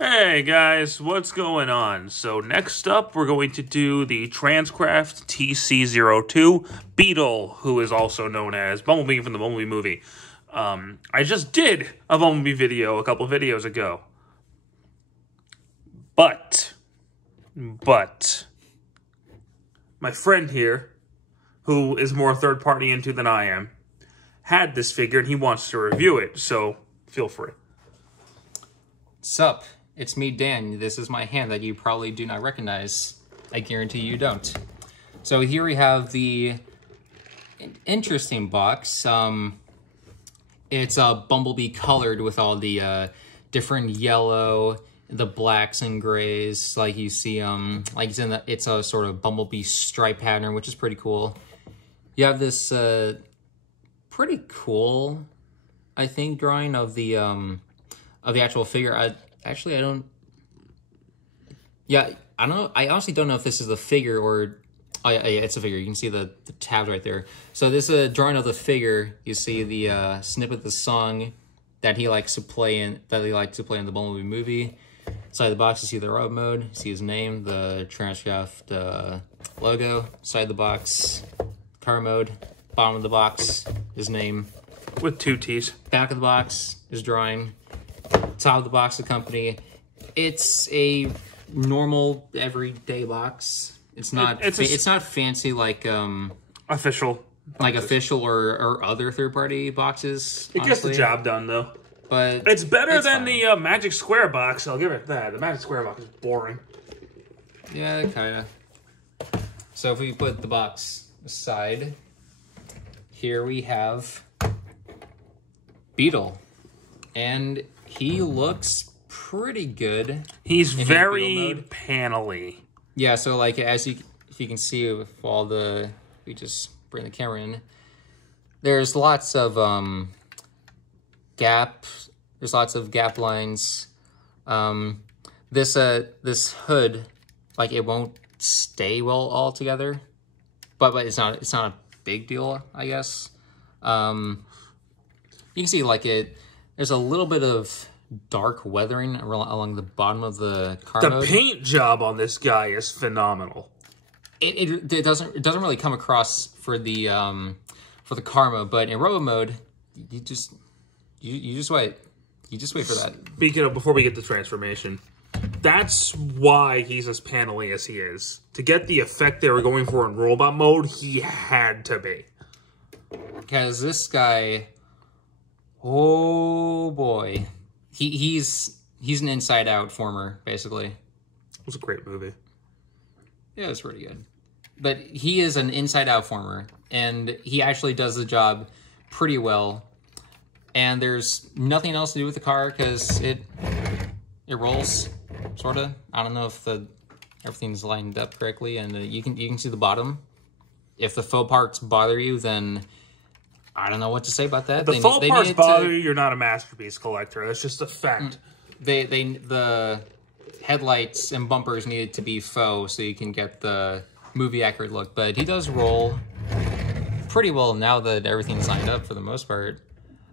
Hey guys, what's going on? So next up, we're going to do the Transcraft TC-02 Beetle, who is also known as Bumblebee from the Bumblebee movie. I just did a Bumblebee video a couple videos ago. But, my friend here, who is more third-party into than I am, had this figure and he wants to review it, so feel free. Sup, it's me, Dan. This is my hand that you probably do not recognize. I guarantee you don't. So here we have the interesting box. It's a Bumblebee colored with all the different yellow, the blacks and grays, like you see. Like it's a sort of Bumblebee stripe pattern, which is pretty cool. You have this pretty cool, I think, drawing of the actual figure. I don't know. I honestly don't know if this is the figure or... Oh, yeah, it's a figure. You can see the tabs right there. So this is a drawing of the figure. You see the snippet of the song that he likes to play in, the Bumblebee movie. Inside the box, you see the robot mode. You see his name, the Transcraft logo. Inside the box, car mode. Bottom of the box, his name. With two T's. Back of the box, his drawing. Top of the box, the company. It's a normal everyday box. It's not it's not fancy like official or other third-party boxes. It gets the job done though. But it's better than the Magic Square box. I'll give it that. The Magic Square box is boring. Yeah, kind of. So if we put the box aside, here we have Beetle, and he looks pretty good. He's very panely. Yeah, so like if you can see with all the, we just bring the camera in, there's lots of gaps. There's lots of gap lines. This hood, like, it won't stay well all together, but it's not a big deal, I guess. You can see like there's a little bit of dark weathering along the bottom of the car mode. The paint job on this guy is phenomenal. It doesn't really come across for the car mode, but in robo mode, you just wait. You just wait for that. Speaking of, before we get to transformation, that's why he's as panely as he is. To get the effect they were going for in robot mode, he had to be. Because this guy, oh boy. He's an inside-out former, basically. It was a great movie. Yeah, it was pretty good. But he is an inside-out former, and he actually does the job pretty well. And there's nothing else to do with the car because it rolls, sort of. I don't know if everything's lined up correctly, and you can see the bottom. If the faux parts bother you, then I don't know what to say about that. The faux parts bother you, you're not a masterpiece collector. That's just a fact. The headlights and bumpers needed to be faux so you can get the movie accurate look. But he does roll pretty well now that everything's lined up for the most part.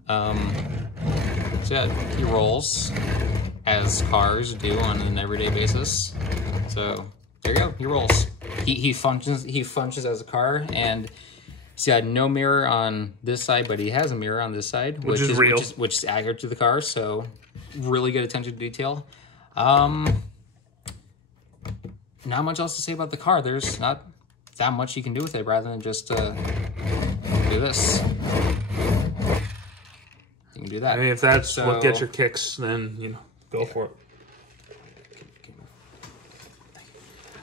So yeah, he rolls as cars do on an everyday basis. So there you go, he rolls. He functions as a car, and he's got no mirror on this side, but he has a mirror on this side, which is real, which is accurate to the car. So really good attention to detail. Not much else to say about the car. There's not that much you can do with it rather than just do this. You can do that. I mean, if that's what gets your kicks, then go for it.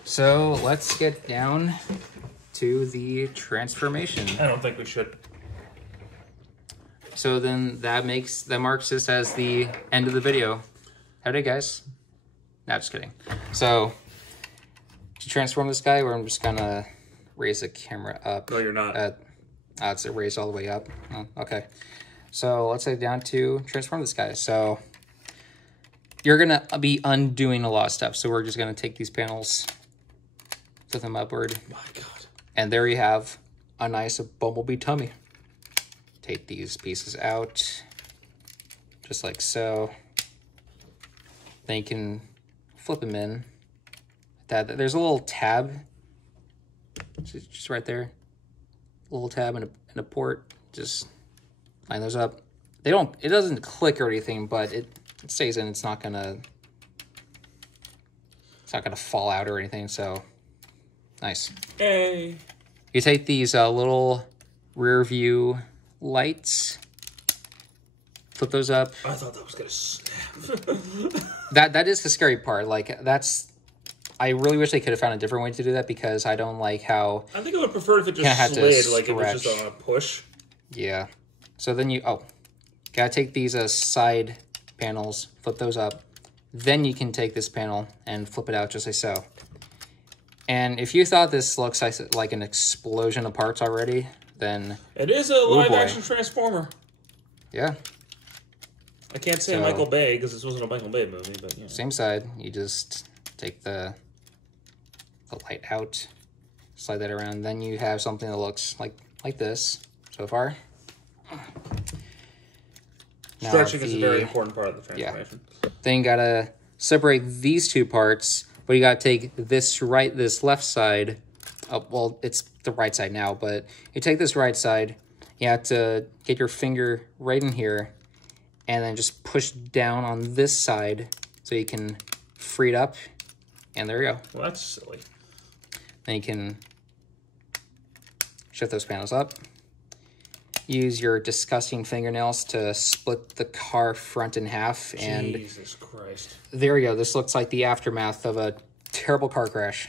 So let's get down to the transformation. I don't think we should. So then that marks this as the end of the video. Howdy, guys. Nah, just kidding. So to transform this guy, I'm just gonna raise the camera up. No, you're not. It's raised all the way up. Oh, okay. So let's head down to transform this guy. So you're gonna be undoing a lot of stuff. So we're just gonna take these panels, flip them upward. My God. And there you have a nice Bumblebee tummy. Take these pieces out, just like so. Then you can flip them in. There's a little tab, just right there. A little tab and a port. Just line those up. It doesn't click or anything, but it stays in. It's not gonna fall out or anything. So nice. Hey. You take these little rear view lights, flip those up. I thought that was gonna snap. That is the scary part. Like I really wish they could have found a different way to do that, because I don't like how. I think I would prefer if it just slid, like it was just on a push. Yeah. So then gotta take these side panels, flip those up. Then you can take this panel and flip it out just like so. And if you thought this looks like an explosion of parts already, then it is a live-action Transformer. Yeah. I can't say Michael Bay because this wasn't a Michael Bay movie, but yeah. Same side. You just take the light out, slide that around. Then you have something that looks like this so far. Stretching is a very important part of the transformation. Yeah. Then you gotta separate these two parts, but you gotta take this left side. Well, it's the right side now, but you take this right side. You have to get your finger right in here, and then just push down on this side so you can free it up. And there you go. Well, that's silly. Then you can shift those panels up. Use your disgusting fingernails to split the car front in half. And Jesus Christ. There you go. This looks like the aftermath of a terrible car crash.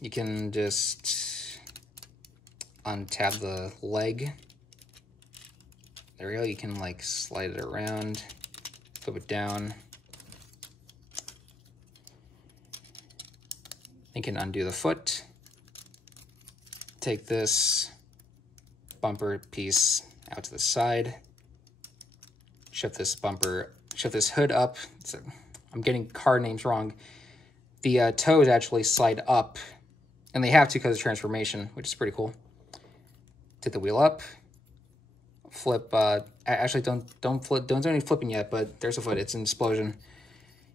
You can just untab the leg. There you go. You can like slide it around, flip it down. You can undo the foot. Take this bumper piece out to the side. Shift this hood up. I'm getting car names wrong. The toes actually slide up, and they have to because of transformation, which is pretty cool. Take the wheel up. Flip. Actually, don't do any flipping yet. But there's a foot. It's an explosion.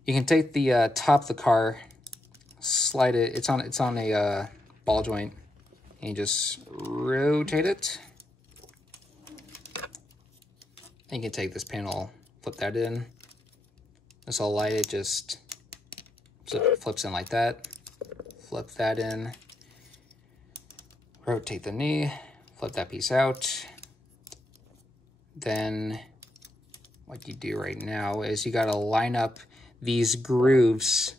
You can take the top of the car, slide it. It's on a ball joint, and you just rotate it. And you can take this panel, flip that in. This all lighted, just flips in like that. Flip that in. Rotate the knee. Flip that piece out. Then what you do right now is you gotta line up these grooves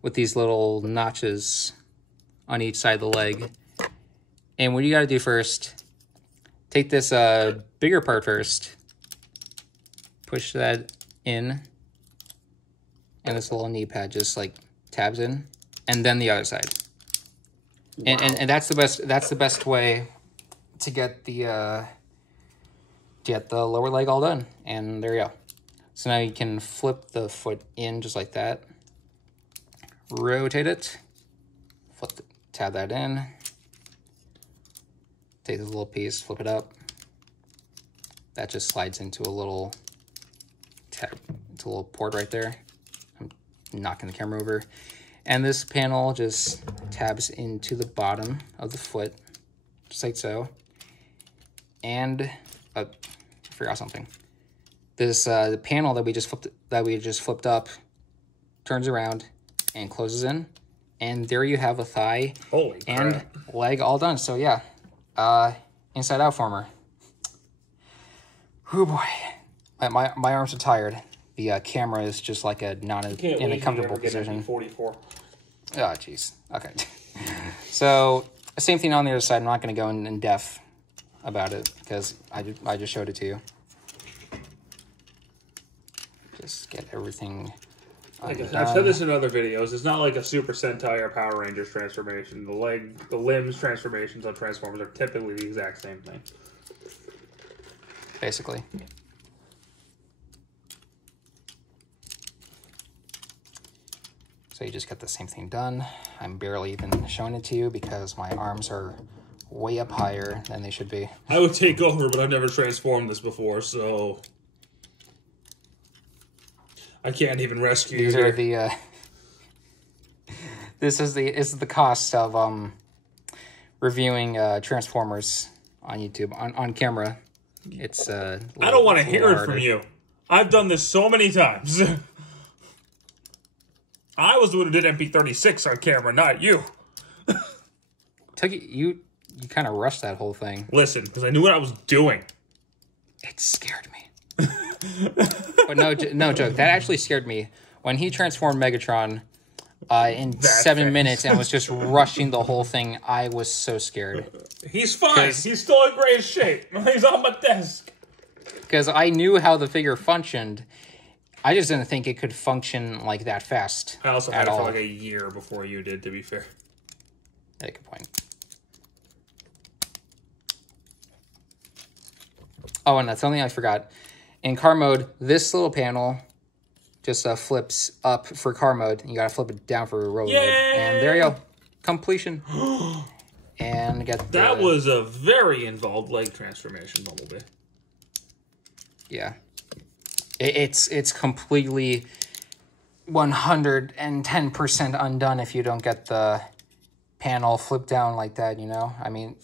with these little notches on each side of the leg. And what you gotta do first, take this bigger part first, push that in, and this little knee pad just like tabs in, and then the other side. Wow. And that's the best way to get the lower leg all done. And there you go. So now you can flip the foot in just like that, rotate it, tab that in, take this little piece, flip it up. That just slides into a little port right there. I'm knocking the camera over. And this panel just tabs into the bottom of the foot, just like so. And I forgot something. This the panel that we just flipped up turns around and closes in, and there you have a thigh and leg all done. So yeah, inside out former. Oh boy, my arms are tired. The camera is just like in a comfortable position. 44. Oh jeez. Okay. So same thing on the other side. I'm not going to go in depth about it because I just showed it to you. Just get everything. I've said this in other videos. It's not like a Super Sentai or Power Rangers transformation. The limbs transformations on Transformers are typically the exact same thing. Basically. So you just get the same thing done. I'm barely even showing it to you because my arms are way up higher than they should be. I would take over, but I've never transformed this before, so... I can't even rescue These you are here. the this is the cost of reviewing Transformers on YouTube on camera. It's I don't want to hear it from you. I've done this so many times. I was the one who did MP36 on camera, not you. You kind of rushed that whole thing. Listen, because I knew what I was doing. It scared me. But no joke. That actually scared me when he transformed Megatron in 7 minutes and was just rushing the whole thing. I was so scared. He's fine. He's still in great shape. He's on my desk. Because I knew how the figure functioned. I just didn't think it could function like that fast. I also had it for like a year before you did, to be fair. Yeah, good point. Oh, and that's something I forgot. In car mode, this little panel just flips up for car mode. You gotta flip it down for road mode. And there you go. Completion. And get that was a very involved leg transformation, Bumblebee. Yeah. It's completely 110% undone if you don't get the panel flipped down like that, you know? I mean...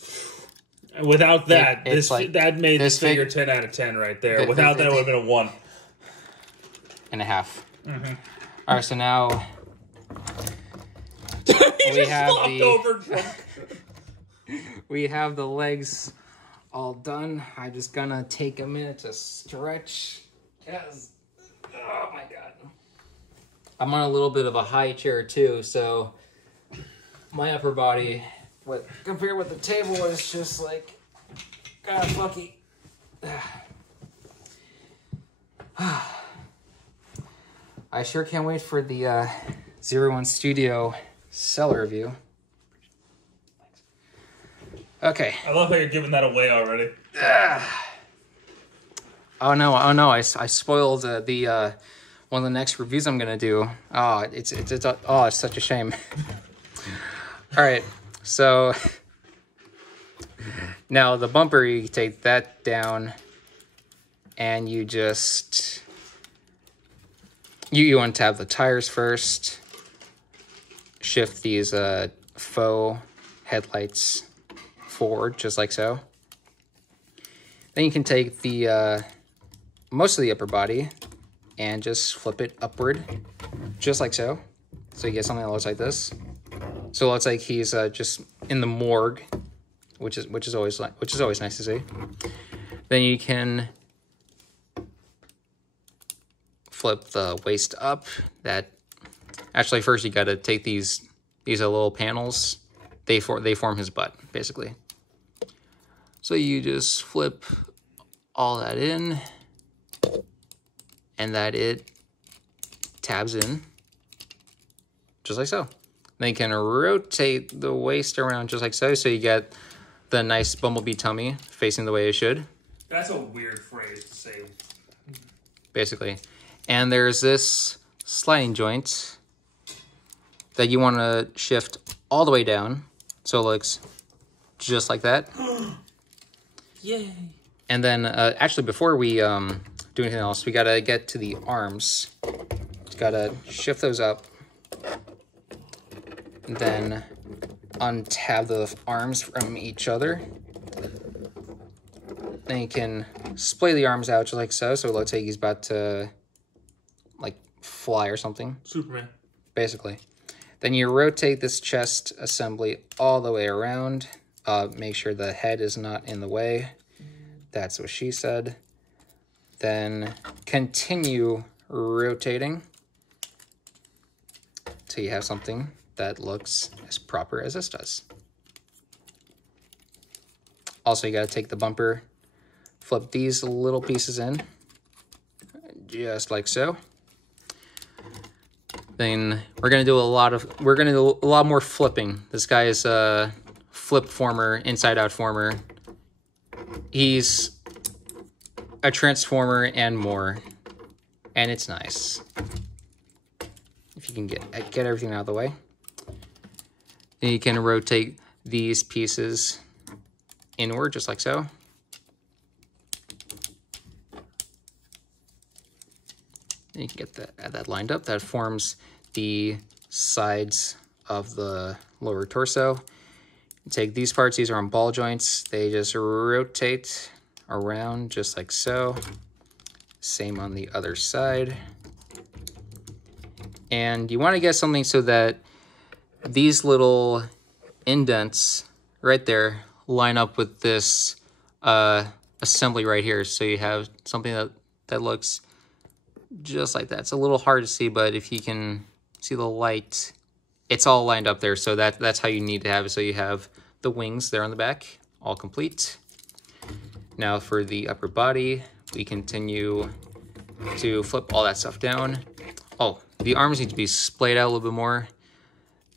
Without that, that made this figure 10 out of 10 right there. Without that, it would have been a 1.5. Mm-hmm. All right, so now we have the legs all done. I'm just gonna take a minute to stretch. Yes. Oh my god. I'm on a little bit of a high chair too, so my upper body, compared with the table, is just like kind of funky. I sure can't wait for the 01 Studio cellar review. Okay. I love how you're giving that away already. Oh no! I spoiled the one of the next reviews I'm gonna do. Oh, it's such a shame. All right, so now the bumper, you take that down, and you just you untab the tires first. Shift these faux headlights forward, just like so. Then you can take the most of the upper body and just flip it upward, just like so. So you get something that looks like this. So it looks like he's just in the morgue, which is always nice to see. Then you can flip the waist up. That actually first you got to take these little panels. They form his butt basically. So you just flip all that in, and that it tabs in, just like so. Then you can rotate the waist around just like so, so you get the nice Bumblebee tummy facing the way it should. That's a weird phrase to say. Basically. And there's this sliding joint that you want to shift all the way down, so it looks just like that. Yay. And then, actually, before we do anything else, we gotta get to the arms. Just gotta shift those up. And then untab the arms from each other. Then you can splay the arms out just like so. So it looks like he's about to, like, fly or something. Superman. Basically. Then you rotate this chest assembly all the way around. Make sure the head is not in the way. That's what she said. Then continue rotating till you have something that looks as proper as this does. Also, you got to take the bumper, flip these little pieces in, just like so. Then we're gonna do a lot more flipping. This guy is a flip former, inside out former. He's a transformer and more, and it's nice. If you can get everything out of the way. Then you can rotate these pieces inward, just like so. And you can get that lined up. That forms the sides of the lower torso. You take these parts, these are on ball joints. They just rotate around just like so. Same on the other side. And you want to get something so that these little indents right there line up with this assembly right here. So you have something that looks just like that. It's a little hard to see, but if you can see the light, it's all lined up there. So that's how you need to have it. So you have the wings there on the back, all complete. Now for the upper body, we continue to flip all that stuff down. Oh, the arms need to be splayed out a little bit more.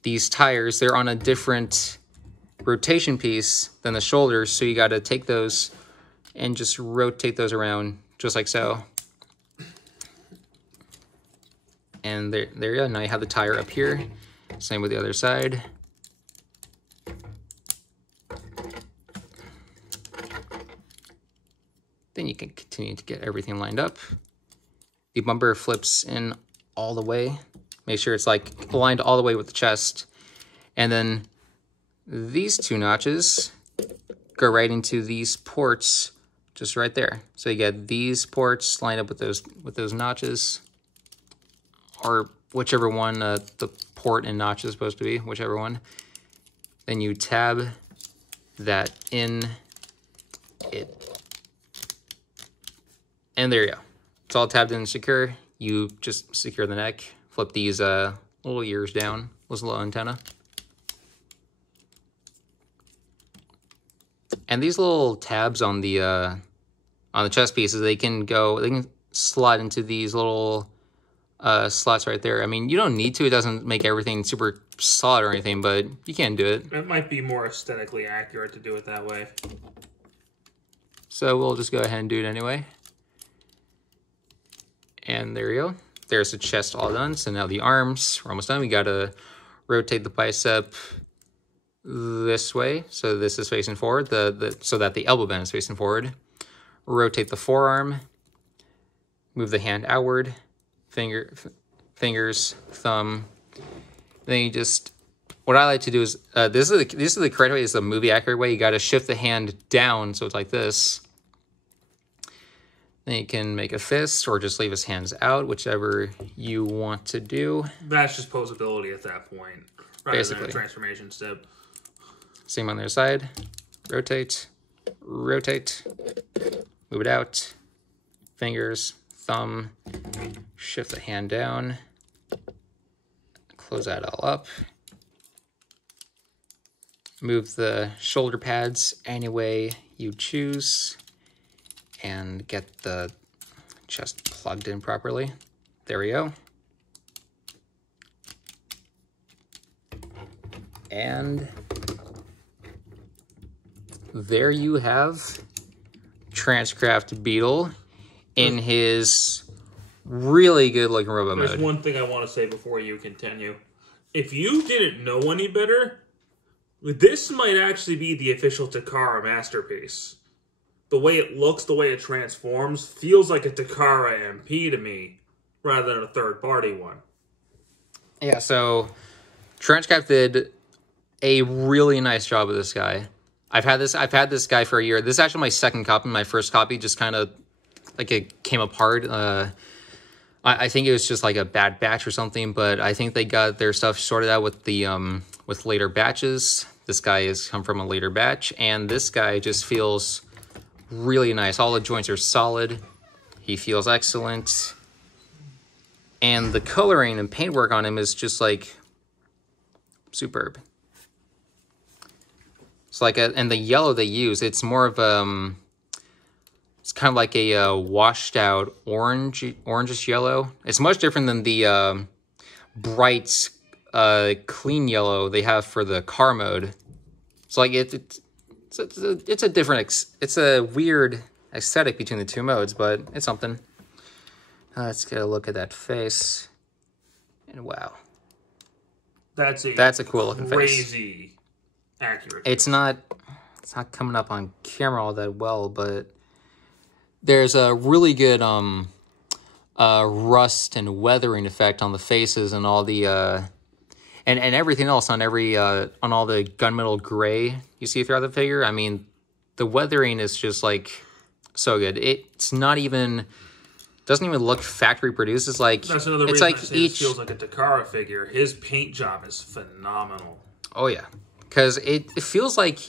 These tires, they're on a different rotation piece than the shoulders, so you got to take those and just rotate those around just like so. And there you go. Now you have the tire up here. Same with the other side. Then you can continue to get everything lined up. The bumper flips in all the way. Make sure it's like aligned all the way with the chest. And then these two notches go right into these ports just right there. So you get these ports lined up with those notches, or whichever one the port and notch is supposed to be, whichever one. Then you tab that in it. And there you go. It's all tabbed in and secure. You just secure the neck, flip these little ears down, this little antenna. And these little tabs on the chest pieces, they can slide into these little slots right there. I mean, you don't need to. It doesn't make everything super solid or anything, but you can do it. It might be more aesthetically accurate to do it that way. So we'll just go ahead and do it anyway. And there you go. There's the chest all done. So now the arms, we're almost done. We got to rotate the bicep this way. So this is facing forward, so that the elbow band is facing forward. Rotate the forearm. Move the hand outward. Fingers, thumb. Then you just, what I like to do is, this is the correct way, it's the movie accurate way. You got to shift the hand down, so it's like this. Then you can make a fist or just leave his hands out, whichever you want to do. That's just posability at that point, rather basically than a transformation step. Same on the other side. Rotate, rotate, move it out. Fingers, thumb, shift the hand down, close that all up. Move the shoulder pads any way you choose and get the chest plugged in properly. There we go. And there you have Transcraft Beetle in his really good looking robot mode. There's one thing I want to say before you continue. If you didn't know any better, this might actually be the official Takara masterpiece. The way it looks, the way it transforms, feels like a Takara MP to me, rather than a third-party one. Yeah, so Transcraft did a really nice job with this guy. I've had this guy for a year. This is actually my second copy. My first copy just kind of like it came apart. I think it was just like a bad batch or something, but I think they got their stuff sorted out with the with later batches. This guy has come from a later batch, and this guy just feels really nice. All the joints are solid. He feels excellent. And the coloring and paintwork on him is just like superb. It's like and the yellow they use, it's more of it's kind of like a washed out orangish yellow. It's much different than the bright clean yellow they have for the car mode. It's like it's a different, it's a weird aesthetic between the two modes, but it's something. Let's get a look at that face. And wow. That's a cool looking face. Crazy accurate. It's not coming up on camera all that well, but there's a really good rust and weathering effect on the faces and all the and everything else on every on all the gunmetal gray you see throughout the figure. I mean, the weathering is just like so good. It's not even doesn't even look factory produced. It's like that's another it's reason like I say each this feels like a Takara figure. His paint job is phenomenal. Oh yeah, because it feels like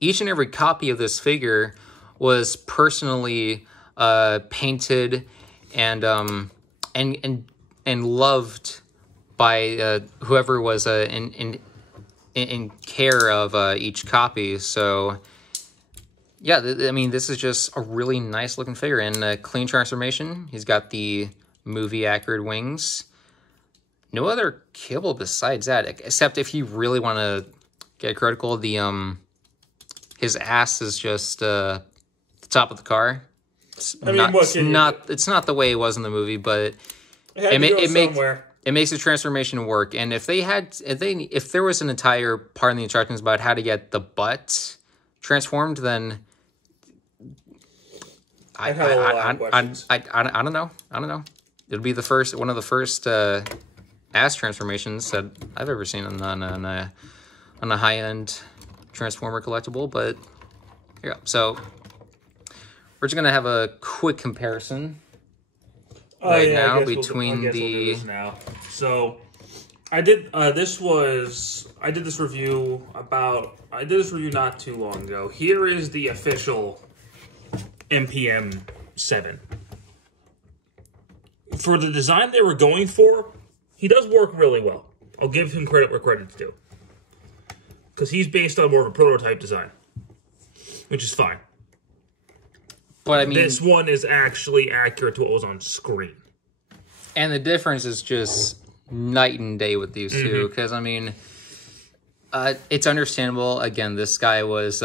each and every copy of this figure was personally painted and loved by whoever was in care of each copy. So yeah, I mean, this is just a really nice looking figure and a clean transformation. He's got the movie accurate wings. No other kibble besides that, except if you really want to get critical, the his ass is just the top of the car. It's not the way it was in the movie, but it makes the transformation work. And if there was an entire part in the instructions about how to get the butt transformed, then I don't know. It'll be one of the first ass transformations that I've ever seen on a high-end Transformer collectible. But yeah, so we're just gonna have a quick comparison now between the. So I did this review not too long ago. Here is the official MPM 7. For the design they were going for, he does work really well. I'll give him credit where credit's due. Because he's based on more of a prototype design. Which is fine. But I mean, this one is actually accurate to what was on screen. And the difference is just night and day with these two. Because, I mean, it's understandable. Again, this guy was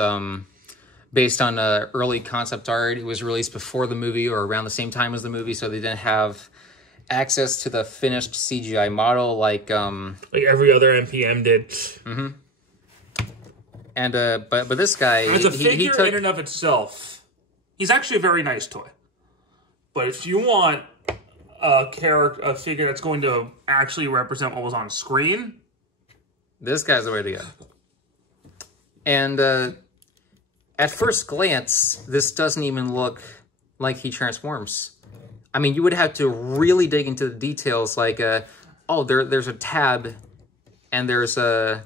based on early concept art. It was released before the movie or around the same time as the movie. So they didn't have access to the finished CGI model like every other MPM did. And but this guy, as a figure in and of itself, he's actually a very nice toy. But if you want a figure that's going to actually represent what was on screen, this guy's the way to go. And at first glance, this doesn't even look like he transforms. I mean, you would have to really dig into the details, like, oh, there's a tab, and there's a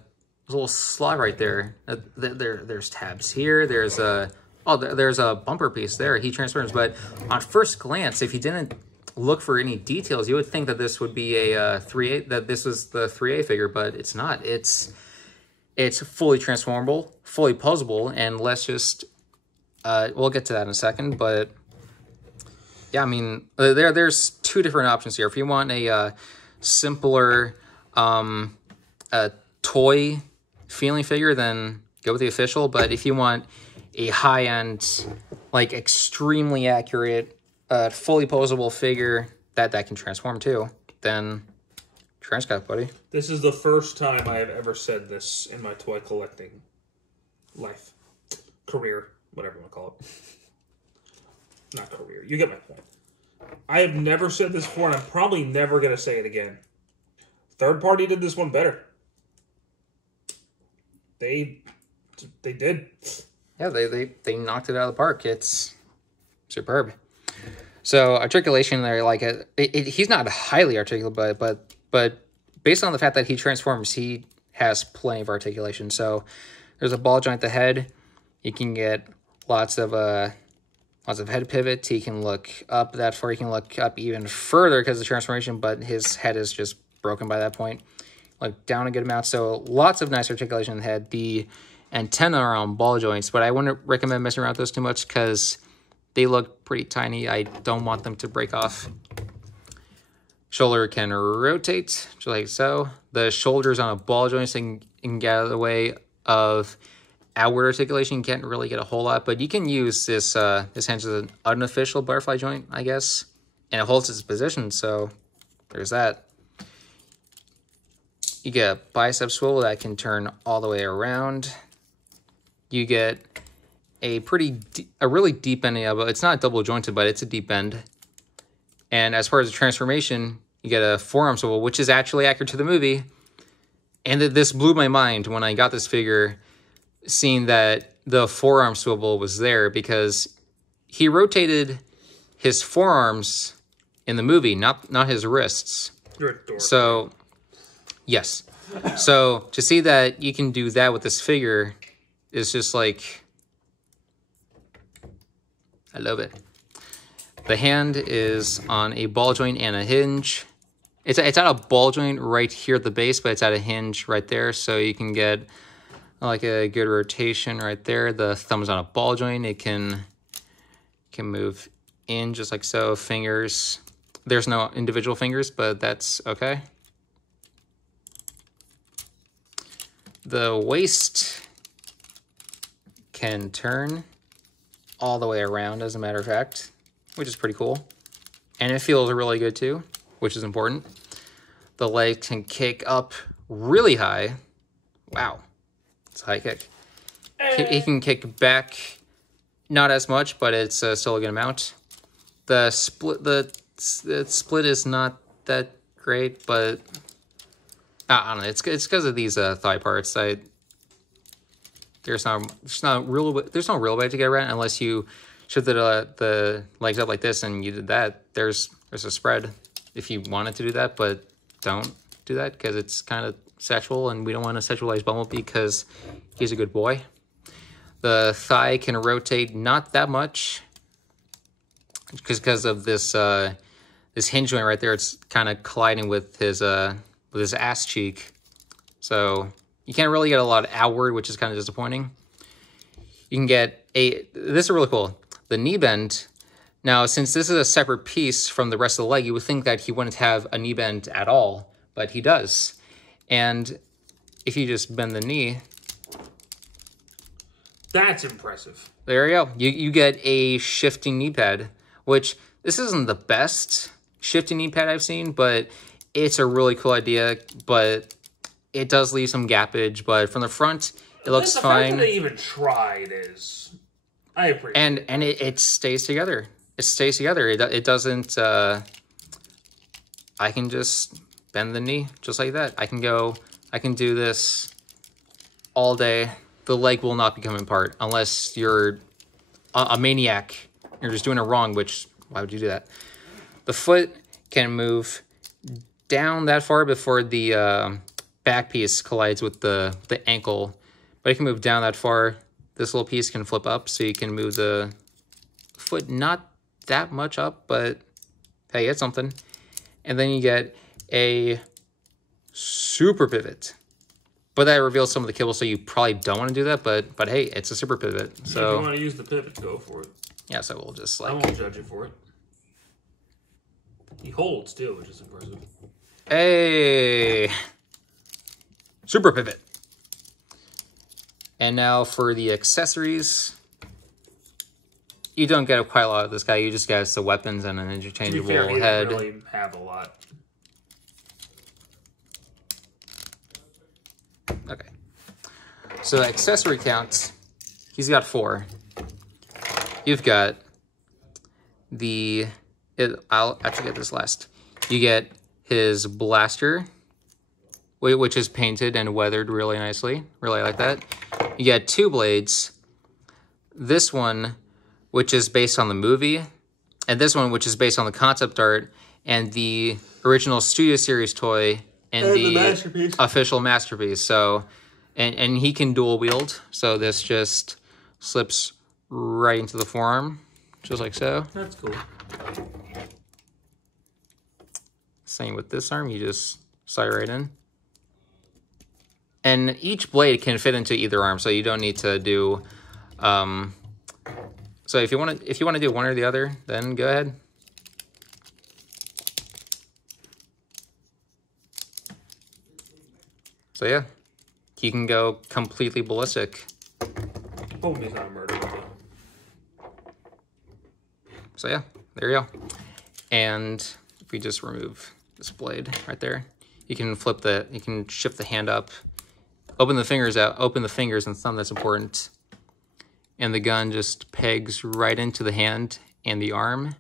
little slot right there. There's tabs here. There's a bumper piece there. He transforms, but on first glance, if you didn't look for any details, you would think that this would be a 3A. That this was the 3A figure, but it's not. It's fully transformable, fully posable, and let's just we'll get to that in a second, but. Yeah, I mean, there's two different options here. If you want a simpler toy feeling figure, then go with the official. But if you want a high-end, like extremely accurate, fully posable figure that can transform too, then Transcat, buddy. This is the first time I have ever said this in my toy collecting life, career, whatever you want to call it. Not career. You get my point. I have never said this before, and I'm probably never going to say it again. Third party did this one better. They did. Yeah, they knocked it out of the park. It's superb. So articulation there, like he's not highly articulate, but based on the fact that he transforms, he has plenty of articulation. So there's a ball joint at the head. You can get lots of head pivots. He can look up that far. He can look up even further because of the transformation, but his head is just broken by that point. Look down a good amount. So lots of nice articulation in the head. The antenna are on ball joints, but I wouldn't recommend messing around with those too much because they look pretty tiny. I don't want them to break off. Shoulder can rotate, just like so. The shoulder's on a ball joint, so you can get out of the way of outward articulation. You can't really get a whole lot, but you can use this this hinge as an unofficial butterfly joint, I guess, and it holds its position, so there's that. You get a bicep swivel that can turn all the way around. You get a really deep ending elbow. It's not double jointed, but it's a deep end. And as far as the transformation, you get a forearm swivel, which is actually accurate to the movie. And this blew my mind when I got this figure, seeing that the forearm swivel was there, because he rotated his forearms in the movie, not his wrists. You're a dork. So, yes. So to see that you can do that with this figure is just like, I love it. The hand is on a ball joint and a hinge. It's at a ball joint right here at the base, but it's at a hinge right there, so you can get like a good rotation right there. The thumb is on a ball joint. It can move in just like so. Fingers, there's no individual fingers, but that's okay. The waist can turn all the way around, as a matter of fact, which is pretty cool. And it feels really good too, which is important. The leg can kick up really high. Wow, it's a high kick. It can kick back, not as much, but it's still a good amount. The split is not that great, but I don't know. It's because of these thigh parts. There's no real way to get around unless you shift the legs up like this and you did that. There's a spread if you wanted to do that, but don't do that because it's kind of sexual, and we don't want to sexualize Bumblebee because he's a good boy. The thigh can rotate not that much because of this this hinge joint right there. It's kind of colliding with his ass cheek, so you can't really get a lot outward, which is kind of disappointing. You can get this is really cool. The knee bend. Now, since this is a separate piece from the rest of the leg, you would think that he wouldn't have a knee bend at all, but he does. And if you just bend the knee, that's impressive. There you go. You get a shifting knee pad, which this isn't the best shifting knee pad I've seen, but it's a really cool idea. But it does leave some gappage, but from the front, it looks fine. The fact that they even tried is, I appreciate it. And it stays together. It stays together. It doesn't. I can just bend the knee just like that. I can do this all day. The leg will not be coming apart unless you're a maniac. You're just doing it wrong, which, why would you do that? The foot can move down that far before the back piece collides with the ankle, but it can move down that far. This little piece can flip up, so you can move the foot not that much up, but hey, it's something. And then you get a super pivot, but that reveals some of the kibble, so you probably don't want to do that, but hey, it's a super pivot. So if you want to use the pivot, go for it. Yeah, so we'll just I won't judge you for it. He holds too, which is impressive. Hey, super pivot. And now for the accessories. You don't get quite a lot of this guy. You just get the weapons and an interchangeable to be fair, head. He doesn't really have a lot. Okay. So accessory counts. He's got 4. You've got I'll actually get this last. You get his blaster, which is painted and weathered really nicely. Really like that. You get 2 blades. This one, which is based on the movie, and this one, which is based on the concept art and the original Studio Series toy and the official masterpiece. So, and he can dual wield. So this just slips right into the forearm, just like so. That's cool. Same with this arm, you just slide right in. And each blade can fit into either arm, so you don't need to do. So if you want to do one or the other, then go ahead. So yeah, he can go completely ballistic. Bumblebee's not a murderer. So yeah, there you go. And if we just remove this blade right there, you can shift the hand up, open the fingers out, open the fingers and thumb, that's important. And the gun just pegs right into the hand and the arm.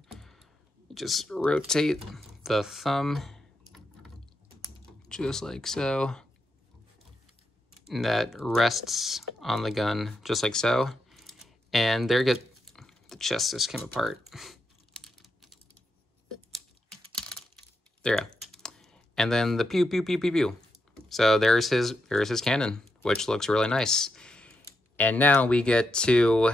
You just rotate the thumb just like so. And that rests on the gun just like so. And there you go. The chest just came apart. There you go. And then the pew, pew, pew, pew, pew. So there's his cannon, which looks really nice. And now we get to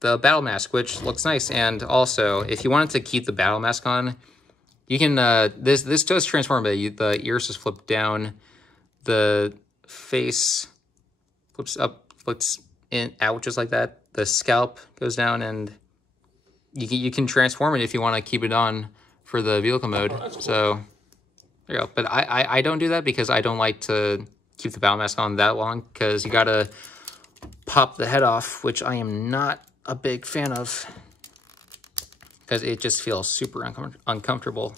the battle mask, which looks nice. And also, if you wanted to keep the battle mask on, you can, this does transform, but the ears just flip down. The face flips up, flips in, out just like that. The scalp goes down, and you can transform it if you want to keep it on for the vehicle mode. Oh, cool. So there you go. But I don't do that because I don't like to keep the battle mask on that long, because you gotta pop the head off, which I am not a big fan of because it just feels super uncomfortable.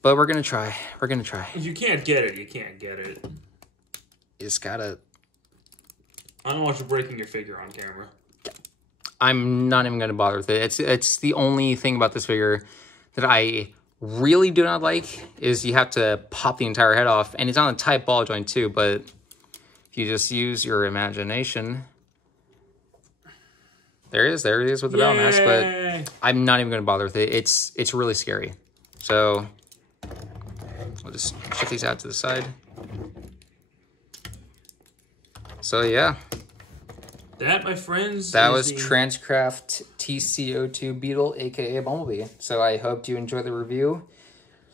But we're gonna try. We're gonna try. If you can't get it, you can't get it. You just gotta. I don't want you breaking your figure on camera. I'm not even gonna bother with it. It's the only thing about this figure that I really do not like is you have to pop the entire head off, and it's on a tight ball joint too. But if you just use your imagination, there it is with the battle mask. But I'm not even gonna bother with it. It's really scary. So I'll just shift these out to the side. So yeah. That, my friends, that was Transcraft TC-02 Beetle, aka Bumblebee. So I hope you enjoy the review.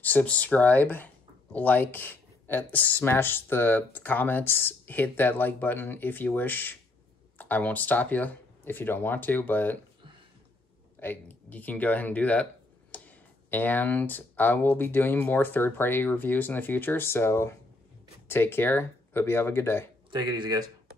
Subscribe, like, smash the comments, hit that like button if you wish. I won't stop you if you don't want to, but you can go ahead and do that. And I will be doing more third-party reviews in the future, so take care. Hope you have a good day. Take it easy, guys.